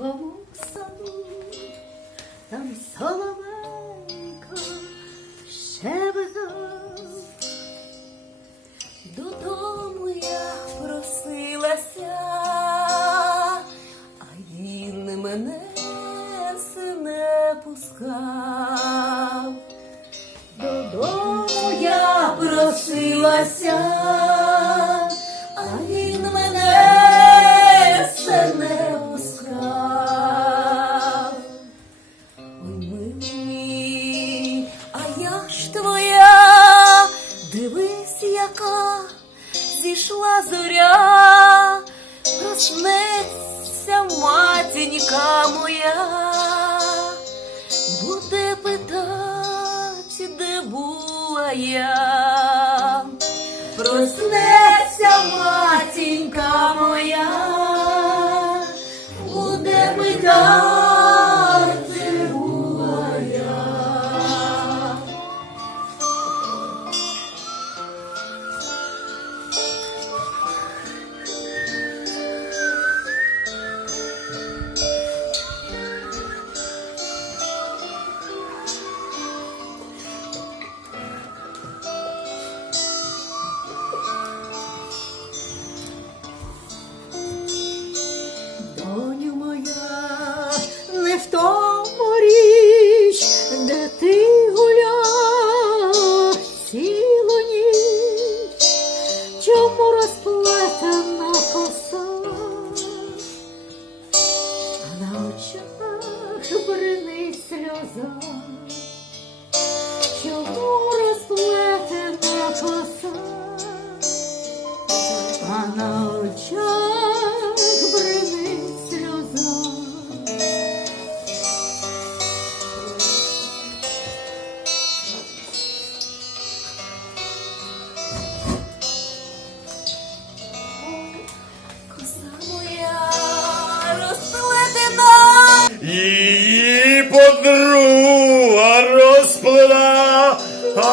довгому саду, там соловейко щебетав. Додому я просилася, а він мене не пускав. Додому я просилася, зійшла зоря, проснеться матінька моя, буде питати, де була я. Проснеться сльоза, чому розплетена коса? а на очах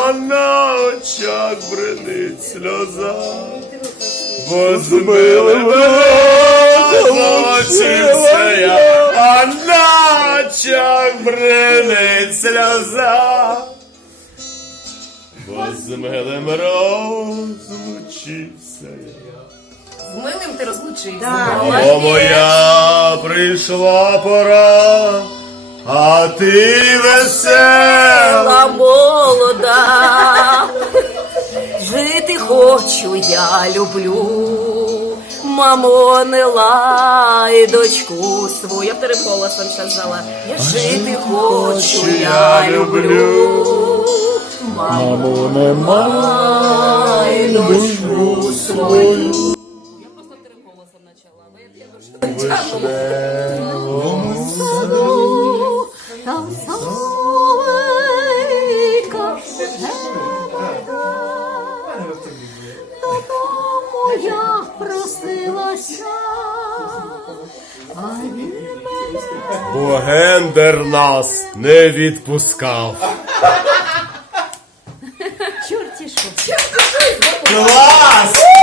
а на очах бренить сльоза. Бо збили мене, злочився я, а на очах бренить сльоза. Бо з милим розлучився я. З милим ти розлучився. О, моя прийшла пора, а ти весела. Молода. Жити хочу, я люблю. Мамо, не лай дочку свою. Я вторим голосом ще знала. Я жити хочу, я люблю. Мамо, не лай дочку свою. Я просто вторим голосом почала. Бо гендер нас не відпускав. Чорті що. Клас!